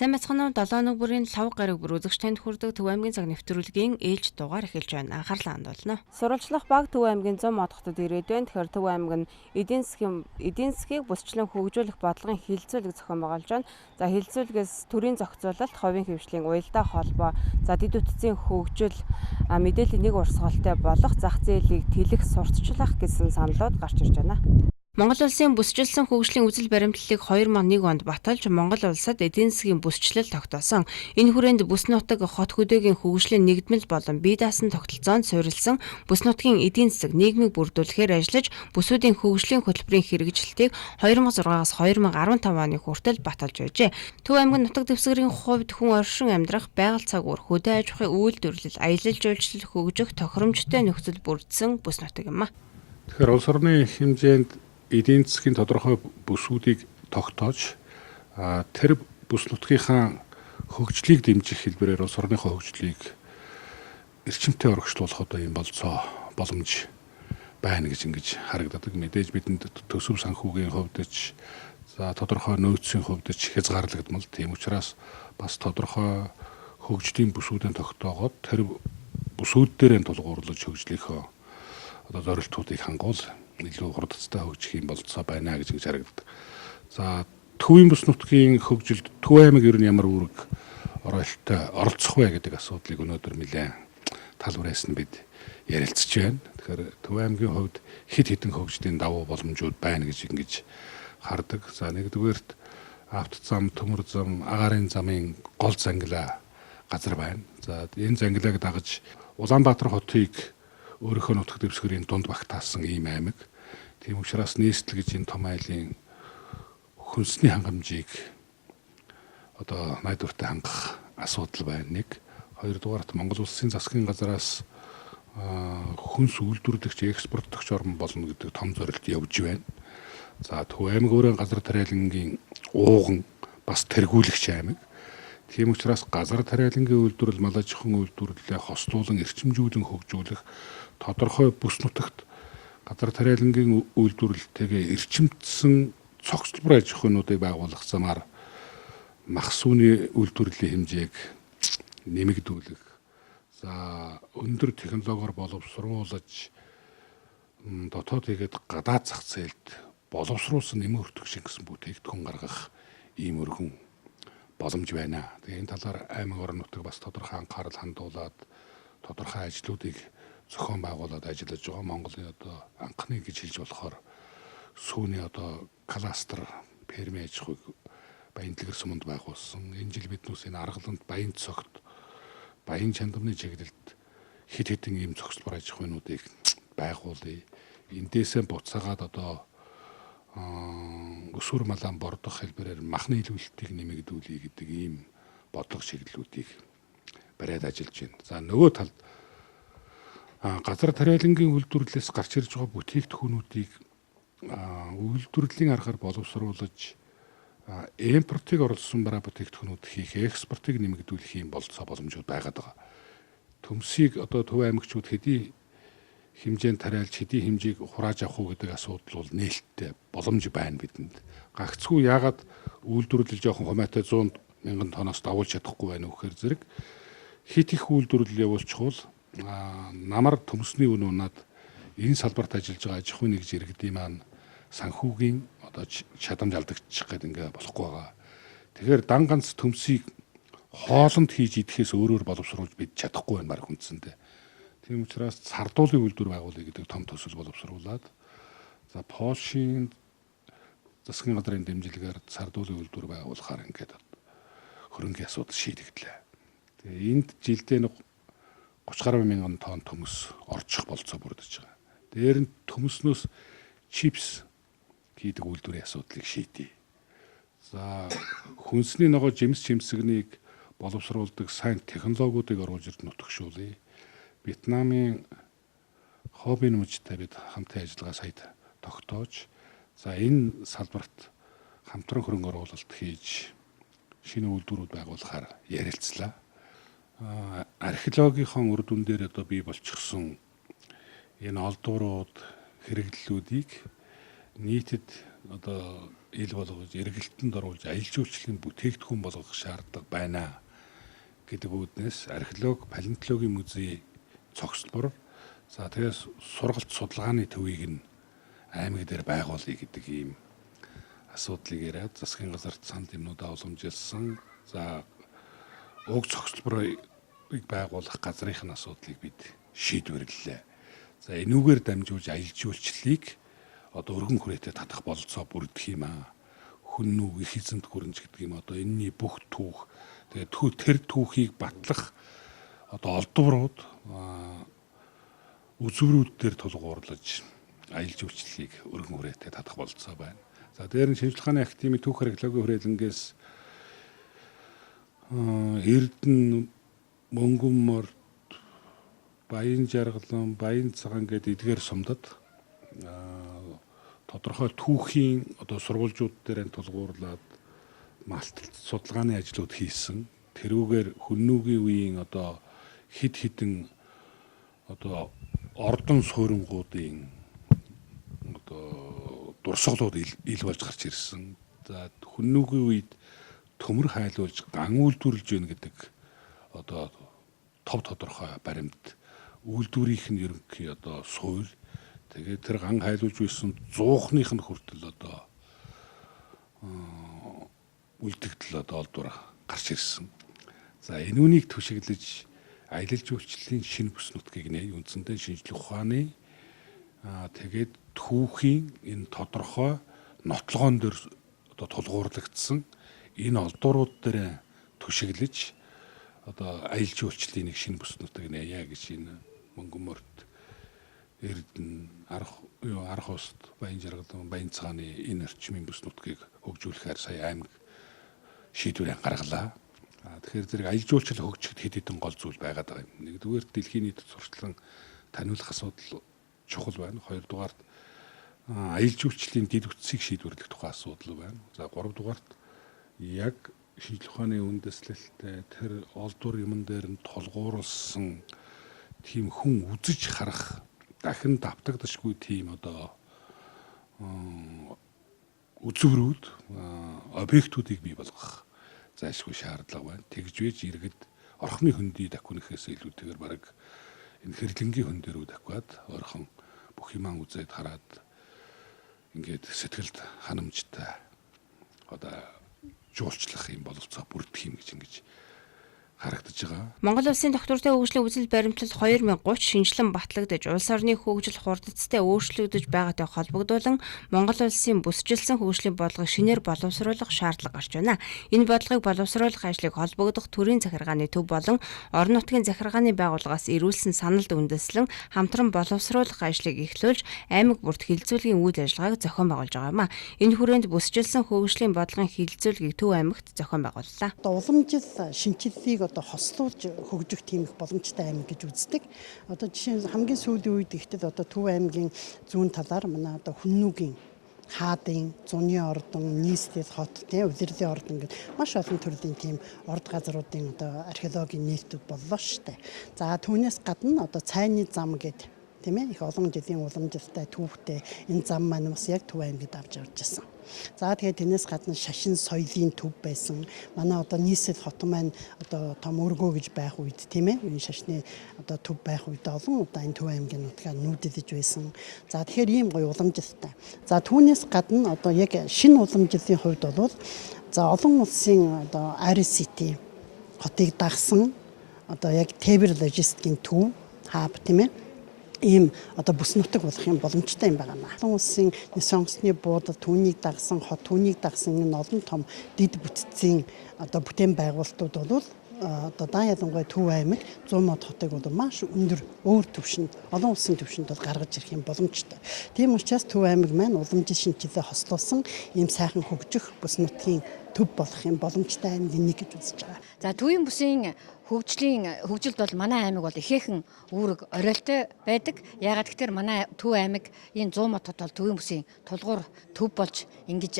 Сайн бацхан уу 7 өнөг бүрийн лав гараг бүр үзэгч танд хүрдэг Төв аймгийн цаг нэвтрүүлгийн ээлж дугаар эхэлж байна. Анхаарлаа хандуулна. Сурвалжлах баг Төв аймгийн 100 мод хотод ирээд байна. Тэгэхээр Төв аймаг нь эдийн засгийг бүсчлэн хөгжүүлэх бодлогын хилцүүлэг зохион байгуулж байна. За хилцүүлгээс төрийн зохицуулалт, хувийн хвшлийн уялдаа холбоо, за дэд үтцийн хөгжил, мэдээллийн нэг урсгалтай болох зах зээлийг тэлэх, сурталчлах гэсэн саналууд гарч ирж байна. Монгол улсын бүсчилсэн хөгжлийн үзэл баримтлалыг 2001 онд баталж Монгол улсад эдийн засгийн бүсчлэл тогтоосон. Энэ хүрээнд бүс нутаг хот хөдөөгийн хөгжлийн нэгдмэл болон бие даасан тогтолцоонд суурилсан бүс нутгийн эдийн засаг нийгмийг бүрдүүлэхээр ажиллаж бүсүүдийн хөгжлийн хөтөлбөрийн хэрэгжилтийг 2006-аас 2015 оны хүртэл баталж байжээ. Төв аймгийн нутаг дэвсгэрийн хувьд хүн оршин амьдрах, байгаль цагуур, хөдөө аж ахуйн үйлдвэрлэл, аялал жуулчлал хөгжих тохиромжтой нөхцөл бүрдсэн бүс нутаг юм а. Тэгэхээр улс орны хэмжээнд эдийн засгийн тодорхой бүсүүдийг тогтоож тэр бүс нутгийнхаа хөгжлийг дэмжих хэлбэрээр улс орныхоо хөгжлийг эрчимтэй урагшлуулах одоо юм болцоо боломж байна гэж ингэж харагддаг. Мэдээж бидэнд төсөв санхүүгийн хувьд ч за тодорхой нөөцийн хувьд ч хязгаарлагдмал. Тийм учраас бас тодорхой хөгжлийн бүсүүдэн тогтоогоод тэр бүсүүд дээрээ тулгуурлаж хөгжлийнхөө одоо зорилтуудыг хангуул илүү хурдцтай хөгжих юм болцоо байна гэж харагддаг. За Төвийн бүс нутгийн хөгжилд Төв аймаг ер нь ямар үүрэг оролттой оролцох вэ гэдэг асуудлыг өнөөдөр нэлээд тал бүрээс нь бид ярилцж байна. Тэгэхээр Төв аймгийн хувьд хэд хэдэн хөгжлийн давуу боломжууд байна гэж ингэж хардаг. За нэгдүгээрт авто зам, төмөр зам, агаарын замын гол зангилаа газар байна. За энэ зангилааг дагаж Улаанбаатар хотыг өөрийнхөө нутаг дэвсгэрийн дунд багтаасан ийм аймаг. Тийм учраас нийслэл гэж энэ том айлын хүнсний хангамжийг одоо найдвартай хангах асуудал байна нэг. Хоёрдугаарт Монгол улсын засгийн газраас хүнс үйлдвэрлэгч, экспортлогч орн болно гэдэг том зорилт явж байна. За Төв аймаг өөрөө газар тариалангийн ууган бас тэргүүлэгч аймаг. Тийм учраас газар тариалангийн үйлдвэрлэл, мал аж ахуйн үйлдвэрлэлээ хослуулан эрчимжүүлэн хөгжүүлэх тодорхой бүс нутагт газар тариалангийн үйлдвэрлэлтэйгээ эрчимдсэн цогцлбор аж ахуйнуудыг байгуулах замаар махсууны үйлдвэрлэлийн хэмжээг нэмэгдүүлэх. За өндөр технологиор боловсруулж дотоод хийгээд гадаад зах зээлд боловсруулсан нэмэн өртөгшин гэсэн бүтээгдэхүүн гаргах ийм өргөн боломж байна. Тэгээ энэ талаар аймаг орон нутаг бас тодорхой анхаарал хандуулад тодорхой ажлуудыг зохион байгуулад ажиллаж байгаа. Монголын одоо анхны гэж хэлж болохоор сүүний одоо кластер фермийн аж ахуйг Баян дэлгэр суманд байгуулсан. Энэ жил биднээс энэ Аргаланд Баян цогт Баян чандамны чиглэлд хэд хэдэн ийм зохицлбор аж ахуйнуудыг байгуулъя. Эндээсээ буцаагаад одоо өсвөр малаан бордох хэлбэрээр махны илүүлэлтийг нэмэгдүүлэе гэдэг ийм бодлого чиглэлүүдийг бариад ажиллаж байна. За нөгөө талд газар тариалангийн үйлдвэрлэлээс гарч ирж байгаа бүтээгдэхүүнүүдийг үйлдвэрлэлийн аргаар боловсруулж импортыг оруулсан бараа бүтээгдэхүүнүүд хийх, экспортыг нэмэгдүүлэх юм болцоо боломжууд байгаад байгаа. Төмсийг одоо Төв аймагчууд хэдий хэмжээнд тариалж хэдий хэмжээг хурааж авах уу гэдэг асуудал бол нээлттэй боломж байна бидэнд. Гагцгүй яагаад үйлдвэрлэл жоохон хумаатай 100,000 тоноос давуулж чадахгүй байна вэ гэхээр зэрэг хит их үйлдвэрлэл явуулчихвал намар төмсний үн унаад энэ салбарт ажиллаж байгаа аж ахуйн нэгж иргэдийн маань санхүүгийн одоо чадамж алдагдчих гээд ингээ болохгүй байгаа. Тэгэхээр дан ганц төмсийг хоолонд хийж идэхээс өөрөөр боловсруулж бид чадахгүй байна баг үндсэндээ. Тийм учраас цардуулын үйлдвэр байгуулъя гэдэг том төсөл боловсруулад за Польшийн засгийн газрын дэмжлэгээр цардуулын үйлдвэр байгуулахаар ингээд хөрөнгөний асуудал шийдэгдлээ. Тэгээ энд жилдээ 30 гаруй мянган тонн төмөс орчих болцоо бүрдэж байгаа. Дээр нь төмөснөөс чипс хийдэг үйлдвэрийн асуудлыг шийдэе. За хүнсний ногоо жимс чимсэгнийг боловсруулдаг сайн технологиудыг оруулж ирд нутагшуулъя. Вьетнамын хобби мужтай бид хамтын ажиллагаа сая тогтоож за энэ салбарт хамтран хөрөнгө оруулалт хийж шинэ үйлдвэрүүд байгуулахаар ярилцлаа. Археологийн үр дүн дээр одоо бий болчихсон энэ олдуурууд, хэрэглэлүүдийг нийтэд одоо ил болгож эргэлтэнд оруулж аялал жуулчлалын бүтээгдэхүүн болгох шаардлага байна гэдэг үүднээс археолог, палеонтологийн музей цогцлбор за тэгээс сургалт судалгааны төвийг нь аймаг дээр байгуулъя гэдэг ийм асуудлыг яриад засгийн газарт санал юмнуудаа уламжилсан. За уг цогцлборыг байгуулах газрын асуудлыг бид шийдвэрлэлээ. За энүүгээр дамжуулж аялал жуулчлалыг одоо өргөн хүрээтэй татах бололцоо бүрдэх юм аа. Хүн нүг их эзэнт гүрэнж гэдэг юм одоо энэний бүх түүх тэгээд тэр түүхийг батлах одоо олдврууд үзүүрүүд дээр тулгуурлаж аялал жуулчлалыг өргөн хүрээтэй татах бололцоо байна. За дээр нь шинжилгээ ухааны академийн түүх археологийн хүрээлэнгээс Эрдэнэ, Мөнгөнмөр, Баян Жаргалан, Баян Цагаан гэдэг эдгээр сумдад тодорхой түүхийн одоо сурвалжууд дээр тулгуурлаад малталт судалгааны ажлууд хийсэн. Тэрүүгээр хүннүүгийн үеийн одоо хид хідэн одоо ордон суурингуудын одоо дурсгалууд ил болж гарч ирсэн. За хүннүүгийн үед төмөр хайлуулж ган үйлдвэрлэж гин гэдэг одоо тов тодорхой баримт үйлдвэрийнх нь ерөнхий одоо суурь тэгээд тэр ган хайлуулж байсан зуухных нь хүртэл одоо үлдэгдэл одоо олдвор гарч ирсэн. За энүүнийг түшиглэж аялал жуулчлалын шинэ бүс нутгийг нэ үндсэндээ шинжлэх ухааны тэгээд түүхийн энэ тодорхой нотлогоон дээр одоо тулгуурлагдсан энэ олдврууд дээр түшиглэж одоо аялал жуулчлалын нэг шинэ бүс нутаг нэ гэж энэ Мөнгөнмөрт Эрдэнэ арх уст Баян Жаргалан Баян Цагааны энэ орчмын бүс нутгийг хөгжүүлэхээр сая аймаг шийдвэрээ гаргалаа. Тэгэхээр зэрэг аялал жуулчлал хөгжихэд хэд хэдэн гол зүйл байгаад байгаа юм. Нэгдүгээр дэлхийн нийтэд сурчлан таниулах асуудал чухал байна. Хоёрдугаар аялал жуулчлалын дэд үтсийг шийдвэрлэх тухай асуудал байна. За гуравдугаарт яг шинжлэх ухааны үндэслэлтэй тэр олдвор юмн дээр нь тулгуурласан тийм хүн үзэж харах дахин давтагдашгүй тийм одоо үзүүрүүд объектуудыг бий болгох зайлшгүй шаардлага байна. Тэгж вэж иргэд орхны хөндий давхинахээс илүүтэйгээр бараг энэ хэрлэнгийн хөн дээрүү давхиад орхон бүх юмаа үзээд хараад ингээд сэтгэлд ханамжтай одоо жуулчлах юм бололцоо бүрдэх юм гэж харагдаж байгаа. Монгол улсын доктортой хөгжлийн үзэл баримтлал 2030 шинжилэн батлагдаж улс орны хөгжил хурдцтай өөрчлөгдөж байгаатай холбогдуулан Монгол улсын бүсчилсэн хөгжлийн бодлогыг шинээр боловсруулах шаардлага гарч байна. Энэ бодлогыг боловсруулах ажлыг холбогдох төрийн захиргааны төв болон орон нутгийн захиргааны байгууллагаас ирүүлсэн саналд үндэслэн хамтран боловсруулах ажлыг эхлүүлж аймаг бүрт хилцүүлгийн үйл ажиллагааг зохион байгуулж байгаа юм а. Энэ хүрээнд бүсчилсэн хөгжлийн бодлогын хилцүүлгийг Төв аймагт зохион байгууллаа. Уламжил шинчиллийг одоо хослуулж хөгжих тийм их боломжтой аймаг гэж үздэг. Одоо жишээ нь хамгийн сүүлийн үед ихтэй одоо Төв аймгийн зүүн талаар манай одоо Хүннүүгийн Хаадын, Зуны ордон, Нийслэл хот, Улирлын ордон гэдэг маш олон төрлийн тийм орд газруудын одоо археологийн нийтүүд боллоо штэ. За түүнээс гадна одоо Цайны зам гэдэг тийм ээ их олон жилийн уламжилтай түүхтэй энэ зам маань бас яг Төв аймагт авч явж байсан. За тэгээд тэрнээс гадна шашин соёлын төв байсан. Манай одоо нийслэл хот маань одоо том өргөө гэж байх үед тийм ээ энэ шашны одоо төв байх үед олон удаа энэ Төв аймгийн нутгаа нүүдэлж байсан. За тэгэхээр ийм гоё уламжилтай. За түүнээс гадна одоо яг шинэ уламжлалын хувьд бол за олон улсын одоо RCT хотыг дагсан одоо яг Тээвэр логистикийн төв хаб тийм ээ ийм одоо бүс нутаг болох юм боломжтой юм байна. Олон улсын сонгосны буудал түүнийг дагсан хот түүнийг дагсан энэ олон том дэд бүтцийн одоо бүтээн байгуулалтууд бол одоо дан ялангуяа Төв аймаг 100 мод хотыг бол маш өндөр өөр төвшөнд олон улсын төвшөнд бол гаргаж ирэх юм боломжтой. Тийм учраас Төв аймаг маань уламжил шинжилгээ хослуулсан ийм сайхан хөгжих бүс нутгийн төв болох юм боломжтой аймгийн нэг гэж үзэж байгаа. За Төвийн бүсийн хөгжилд бол манай аймаг бол ихээхэн үүрэг оройтой байдаг. Яагаад гэвэл манай Төв аймаг энэ 100 мод хот бол Төвийн бүсийн тулгуур төв болж ингэж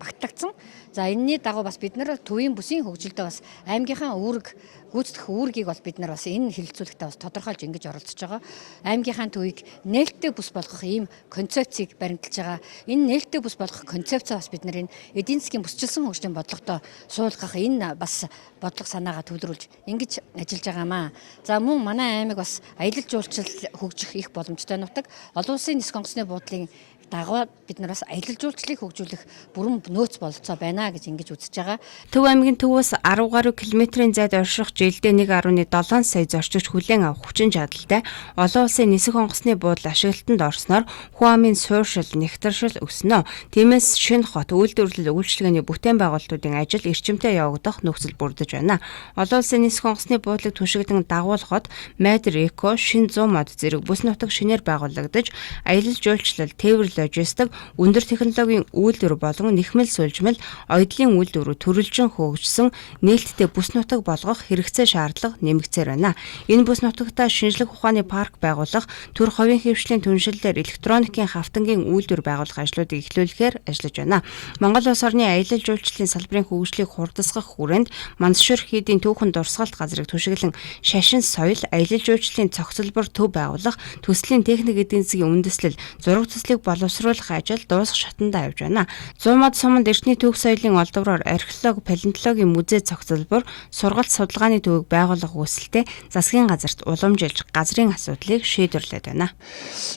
багтагдсан. За энэний дагуу бас бид нар төвийн бүсийн хөгжилдөө бас аймгийнхаа үүрэг гүйцэтгэх үүргийг бол бид нар бас энэ хэлэлцүүлэгтээ бас тодорхойлж ингэж оролцож байгаа. Аймгийнхаа төвийг нээлттэй бүс болгох ийм концепцийг баримталж байгаа. Энэ нээлттэй бүс болгох концепцаа бас бид нар энэ эдийн засгийн бүсчилсэн хөгжлийн бодлоготой суулгах энэ бас бодлого санаагаа төвлөрүүлж ингэж ажиллаж байгаамаа. За мөн манай аймаг бас аялал жуулчлал хөгжих их боломжтой нутаг. Олон улсын нисэх онгоцны буудлын дагуу бид нараас аялал жуулчлалыг хөгжүүлэх бүрэн нөөц бололцоо байна гэж ингэж үзэж байгаа. Төв аймгийн төвөөс 10 гаруй километрийн зайд орших жилдээ 1.7 сая зорчигч хүлээн авах хүчин чадалтай олон улсын нисэх онгоцны буудлын ашиглалтанд орсноор хүн амын суурьшил, нэгтршил өснө. Тиймээс шинэ хот үйлдвэрлэл үйлчилгээний бүтээн байгуулалтуудын ажил эрчимтэй явагдах нөхцөл бүрдэж байна. Олон улсын нисэх онгоцны буудлыг түшиглэн дагуулгад Майдер Эко, Шин 100 мод зэрэг бүс нутаг шинээр байгуулагдаж аялал жуулчлал, тээвэр логистик, өндөр технологийн үйлдвэр болон нэхмэл сүлжмэл, оёдлын үйлдвэрүүд төрөлжин хөгжсөн нээлттэй бүс нутаг болгох хэрэгцээ шаардлага нэмэгцээр байна. Энэ бүс нутагтаа шинжлэх ухааны парк байгуулах, төр ховын хэвшлийн түншлэлээр электроникийн хавтангийн үйлдвэр байгуулах ажлуудыг эхлүүлэхээр ажиллаж байна. Монгол улс орны аялал жуулчлалын салбарын хөгжлийг хурдасгах хүрээнд Мансшир хийдийн түүхэн дурсгалт газрыг түшиглэн шашин соёл, аялал жуулчлалын цогцлбор төв байгуулах, төслийн техник эдийн засгийн үндэслэл, зураг төслийг боловсруулах ажил дуусах шатандаа явж байна. 100 мод суманд эртний түүх соёлын олдвроор археологи, палеонтологийн музей цогцлбор, сургалт судалгааны төвийг байгуулах үүсэлтэд засгийн газарт уламжилж газрын асуудлыг шийдвэрлээд байна.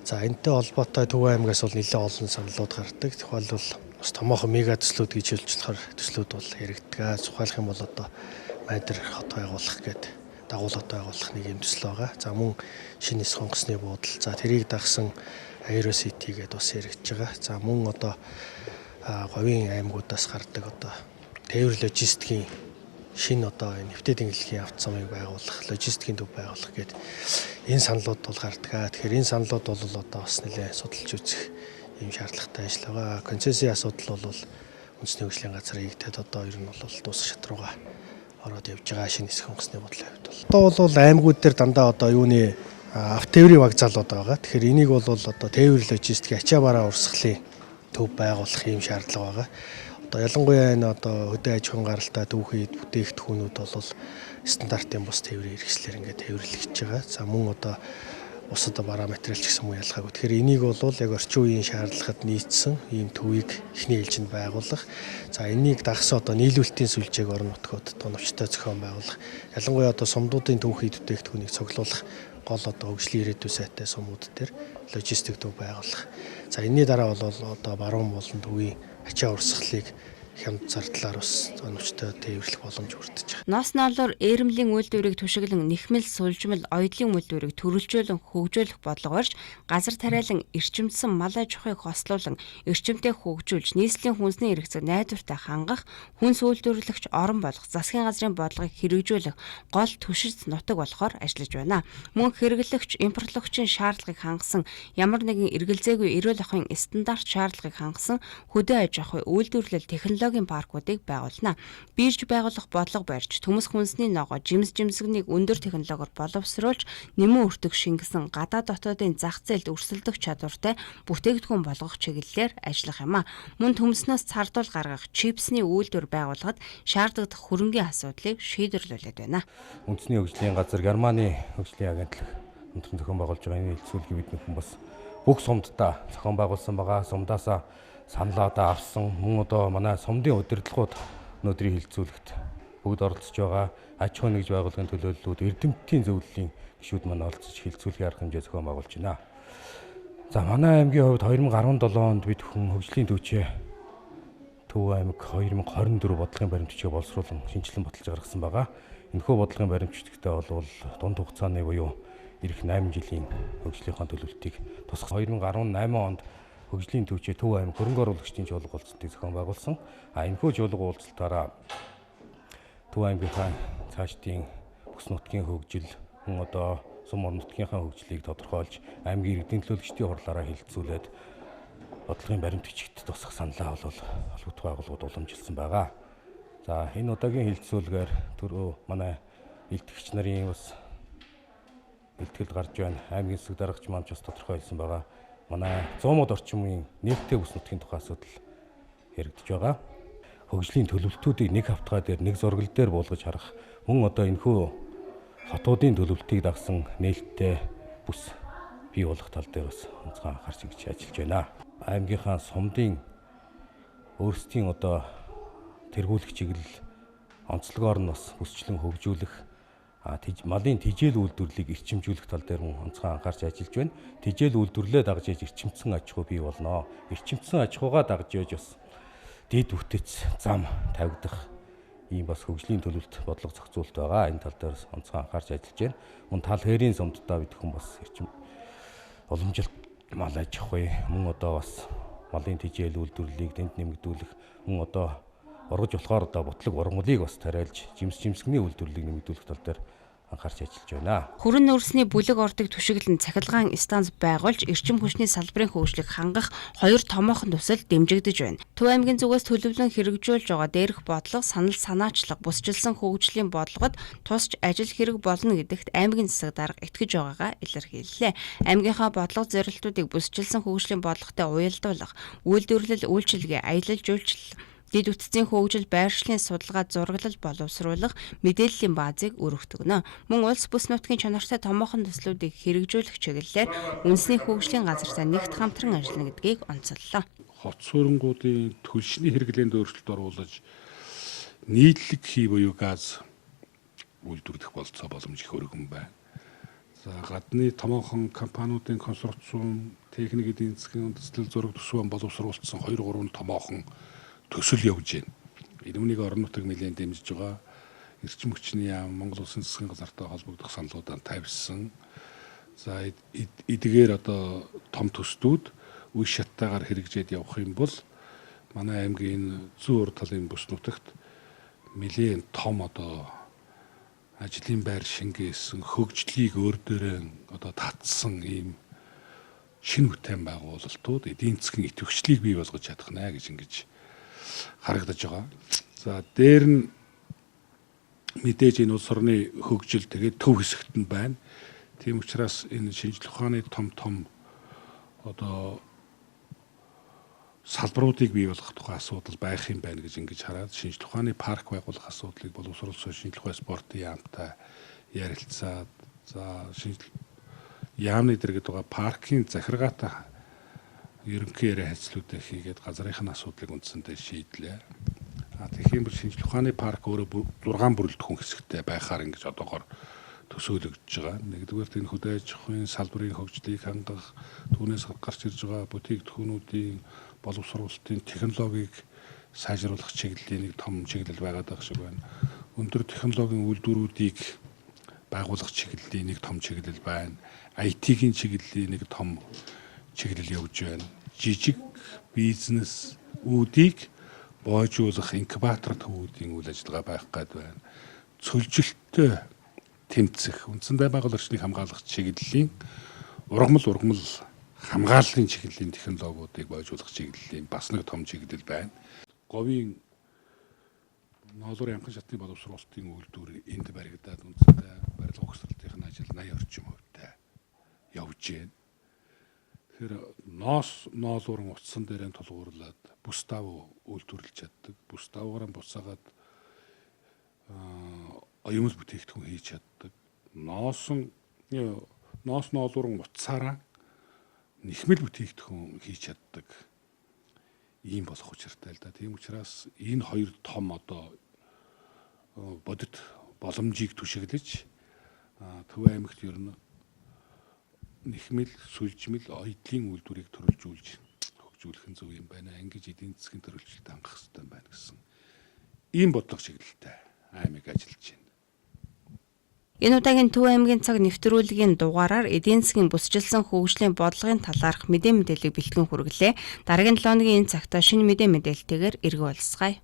За энэтэй холбоотой Төв аймгаас бол нэлээд олон саналууд гардаг. Тухайлбал бас томоохон мега төслүүд гэж хэлж болохоор төслүүд бол яригддаг. Тухайлах юм бол одоо Майдер хот байгуулах гэдэг дагуулгад байгуулах нэг юм төсөл байгаа. За мөн шинэ нисэх онгоцны буудал. За тэрийг дагсан Аэросити гэдээ бас яригдж байгаа. За мөн одоо говийн аймагуудаас гардаг одоо тээвэр логистикийн шинэ одоо нэвтээд инглихийн авто замыг байгуулах, логистикийн төв байгуулах гэдэг энэ саналууд бол гардаг. Тэгэхээр энэ саналууд бол одоо бас нэлээд судалж үзэх ийм шаардлагатай ажил байгаа. Концессийн асуудал бол үндэсний хөгжлийн газрын игтэд одоо ер нь бол дуусах шат руугаа ороод явж байгаа шинэ нисэх онгоцны бодлын хувьд бол. Одоо бол аймагуд дээр дандаа одоо юуны автотээврийн вокзалууд байгаа. Тэгэхээр энийг бол одоо тээвэр логистик ачаа бараа урсгалын төв байгуулах ийм шаардлага байгаа. Одоо ялангуяа энэ одоо хөдөө аж ахуйн гаралтай түүхийд бүтээгдэхүүнүүд бол стандартын бус тээврийн хэрэгслэр ингээд тээвэрлэгдэж байгаа. За мөн одоо бусад бараа материал ч гэсэн мөн ялгаагүй. Тэгэхээр энийг бол яг орчин үеийн шаардлагад нийцсэн ийм төвийг эхний ээлжинд байгуулах. За энийг дагсан одоо нийлүүлэлтийн сүлжээг орон нутгад тоновчтой зохион байгуулах. Ялангуяа одоо сумдуудын түүхийд бүтээгдэхүүнийг цуглуулах гол одоо хөгжлийн ирээдүйн сайтай сумууд дээр логистик төв байгуулах. За энэний дараа бол одоо баруун болон төвийн ачаа урсгалыг хямд зардлаар бас оновчтой тээвэрлэх боломж бүрдэж байгаа. Ноос ноолоор ээрэмлийн үйлдвэрийг түшиглэн нэхмэл сүлжмэл, оёдлын үйлдвэрийг төрөлжүүлэн хөгжүүлэх бодлого барьж, газар тариалан эрчимдсэн мал аж ахуйг хослуулан эрчимтэй хөгжүүлж, нийслэлийн хүнсний хэрэгцээг найдвартай хангах, хүнс үйлдвэрлэгч орон болгох, засгийн газрын бодлогыг хэрэгжүүлэх гол түшиж нутаг болохоор ажиллаж байна. Мөн хэрэглэгч, импортлогчийн шаардлагыг хангасан, ямар нэгэн эргэлзээгүй эрүүл ахуйн стандарт шаардлагыг хангасан хөдөө аж ахуй үйлдвэрлэл технологийн паркуудыг байгуулна. Бирж байгуулах бодлого барьж, төмс хүнсний ногоо, жимсгнийг өндөр технологиор боловсруулж, нэмэн өртөг шингэсэн гадаад дотоодын зах зээлд өрсөлдөх чадвартай бүтээгдэхүүн болгох чиглэлээр ажиллах юм а. Мөн төмснөөс цардуул гаргах чипсний үйлдвэр байгуулахад шаардлагатай хөрөнгийн асуудлыг шийдвэрлүүлээд байна. Үндэсний хөгжлийн газар Германы хөгжлийн агентлаг хамтран зохион байгуулж байгаа энэ хэлцүүлгийг бид нөхөн бас бүх сумдаа зохион байгуулсан байгаа. Сумдаасаа саналаадаа авсан. Мөн одоо манай сумдын удирдлагууд өнөөдрийн хэлцүүлэгт бүгд оролцож байгаа. Аж ахуй нэгж байгууллагын төлөөллүүд, эрдэмтдийн зөвлөлийн гишүүд маань оролцож хэлцүүлгийн арга хэмжээ зохион байгуулж байна. За манай аймгийн хувьд 2017 онд бид хүн хөгжлийн төвчөө Төв аймаг 2024 бодлогын баримтчийг боловсруулан шинжилэн баталж гаргасан байгаа. Энэхүү бодлогын баримтчдагтай бол дунд хугацааны буюу ирэх 8 жилийн хөгжлийнхаа төлөвлөлтийг тусгах 2018 онд хөгжлийн төвчөө Төв аймаг хөрөнгө оруулагчдын жуулга уулзалтыг зохион байгуулсан. Энэхүү жуулга уулзалтаараа Төв аймгийнхаа цаашдын бүс нутгийн хөгжил, мөн одоо сум орон нутгийнхаа хөгжлийг тодорхойлж, аймгийн иргэдийн төлөөлөгчдийн хурлаараа хэлэлцүүлээд бодлогын баримтчигт тусах саналаа бол холбогдох байгууллагууд уламжилсан байгаа. За энэ удаагийн хэлэлцүүлгээр түрүү манай бэлтгэгч нарын бас бэлтгэл гарч байна. Аймгийн засаг даргагч маань ч бас тодорхой хэлсэн байгаа. Манай 100 мод орчмын нээлттэй бүс нутгийн тухай асуудал яригдж байгаа. хөгжлийн төлөвлөлтүүдийг нэг хавтгай дээр нэг зургал дээр буулгаж харах, мөн одоо энэхүү хотуудын төлөвлөлтийг дагсан нээлттэй бүс бий болох тал дээр бас онцгой анхаарч ажиллаж байна. Аймгийнхаа сумдын өөрсдийн одоо тэргүүлэх чиглэл онцлогоор нь бас хүсчлэн хөгжүүлэх, малын тижэл үйлдвэрлэлийг эрчимжүүлэх тал дээр онцгой анхаарч ажиллаж байна. Тижэл үйлдвэрлэлээ дагж иж эрчимцэн аж ахуй бий болно. Эрчимцэн аж ахуйгаа дагж иж бас дэд үтц зам тавигдах ийм бас хөгжлийн төлөвлөлт бодлого зохицуулалт байгаа. Энэ тал дээр онцгой анхаарч ажиллаж байна. Мөн тал хэрийн сумдтай бидхэн бас эрчим уламжилт мал аж ахуй, мөн одоо бас малын тижэл үйлдвэрлэлийг дэнд нэмэгдүүлэх, мөн одоо ургаж болохоор одоо ботлог ургамлыг бас тариалж жимсгний үйлдвэрлэлийг нэмэгдүүлэх тал дээр анхаарч ажиллаж байна. Хүрэн нүүрсний бүлэг ордыг түшиглэн цахилгаан станц байгуулж эрчим хүчний салбарын хөгжлийг хангах 2 томоохон төсөл дэмжигдэж байна. Төв аймгийн зүгээс төлөвлөн хэрэгжүүлж байгаа дээрх бодлого санал санаачлаг бусжилсан хөгжлийн бодлогод тусч ажил хэрэг болно гэдэгт аймгийн засаг дарга итгэж байгаагаа илэрхийллээ. Аймгийнхаа бодлого зорилтуудыг бусжилсан хөгжлийн бодлоготой уялдуулах, үйлдвэрлэл үйлчилгээ, аялал жуулчлал, дэд үтцийн хөгжил, байршлын судалгаа, зураглал боловсруулах мэдээллийн баазыг өргөтгөнө. Мөн улс бүс нутгийн чанартай томоохон төслүүдийг хэрэгжүүлэх чиглэлээр үндэсний хөгжлийн газартай нэгт хамтран ажиллана гэдгийг онцоллоо. Хот суурингуудын түлшний хэрэглээнд өөрчлөлт оруулаж нийтлэг хий буюу газ үйлдвэрлэх болцоо боломж их өргөн байна. За гадны томоохон компаниудын консорциум, техник эдийн засгийн үндэслэл, зураг төсвөн боловсруулсан 2-3 томоохон төсөл явж байна. Энүүнийг орон нутаг нэлээд дэмжиж байгаа. Эрчим хүчний яам, Монгол Улсын засгийн газартай холбогдох саналуудаа тавьсан. За эдгээр одоо том төслүүд үе шаттайгаар хэрэгжээд явах юм бол манай аймгийн зүүн урд талын бүс нутагт нэлээд том одоо ажлын байр шингээсэн, хөгжлийг өөр дээрээ одоо татсан ийм шинэ бүтээн байгуулалтууд эдийн засгийн идэвхжлийг бий болгож чадах нэ гэж ингэж харагдаж байгаа. За дээр нь мэдээж энэ улс орны хөгжил тэгээд төв хэсэгт нь байна. Тийм учраас энэ шинжлэх ухааны том одоо салбаруудыг бий болгох тухай асуудал байх юм байна гэж ингэж хараад шинжлэх ухааны парк байгуулах асуудлыг боловсруулсан шинжлэх ухааны спортын яамтай ярилцаад яамны дэргэд байгаа паркийн захиргаатай ерөнхий яриа хайцлуудаа хийгээд газрынхын асуудлыг үндсэндээ шийдлээ. Тэгэх юм бол шинжлэх ухааны парк өөрөө 6 бүрэлдэхүүн хэсэгтэй байхаар ингэж одоогоор төсөөлөгдөж байгаа. Нэгдүгээр энэ хөдөө аж ахуйн салбарын хөгжлийг хангах, түүнээс гарч ирж байгаа бүтээгдэхүүнүүдийн боловсруулалтын технологиг сайжруулах чиглэлийн нэг том чиглэл байгаад байгаа шиг байна. Өндөр технологийн үйлдвэрүүдийг байгуулах чиглэлийн нэг том чиглэл байна. IT-ийн чиглэлийн нэг том чиглэл явж байна. Жижиг бизнес үүдийг боожуулах инкубатор төвүүдийн үйл ажиллагаа байх гад байна. Цөлжилттэй тэмцэх, үндсэндээ байгууллагын орчныг хамгаалах чиглэлийн ургамал хамгааллын чиглэлийн технологиудыг боожуулах чиглэлийн бас нэг том чиглэл байна. Говийн ноолуурын янхан шатны боловсруулалтын үйлдвэр энд баригдаад үндсэндээ барилга угсралтын ажил 80 орчим хувьтай явж байна. Тэгэхээр ноолуурын утсан дээрээ тулгуурлаад бүс тав үйлдвэрлэж чаддаг. Бүс таваараа буцаагаад оюумл бүтээгдэхүүн хийж чаддаг. Ноос ноолуурын утсаараа нэхмэл бүтээгдэхүүн хийж чаддаг. Ийм болох учиртай л да. Тийм учраас энэ хоёр том одоо бодит боломжийг түшиглэж Төв аймагт ер нь нэхмэл, сүлжмэл, оёдлын үйлдвэрийг төрөлжүүлж хөгжүүлэх нь зөв юм байна. Ингэж эдийн засгийн төрөлжилт хангах хэрэгтэй байна гэсэн ийм бодлого чиглэлтэй аймаг ажиллаж байна. Энэ удаагийн Төв аймгийн цаг нэвтрүүлгийн дугаараар эдийн засгийн бүсчилсан хөгжлийн бодлогын талаарх мэдээллийг бэлтгэн хүргэлээ. Дараагийн 7 өдрийн энэ цагта шинэ мэдээлэлтэйгээр эргэн уулзцгаая.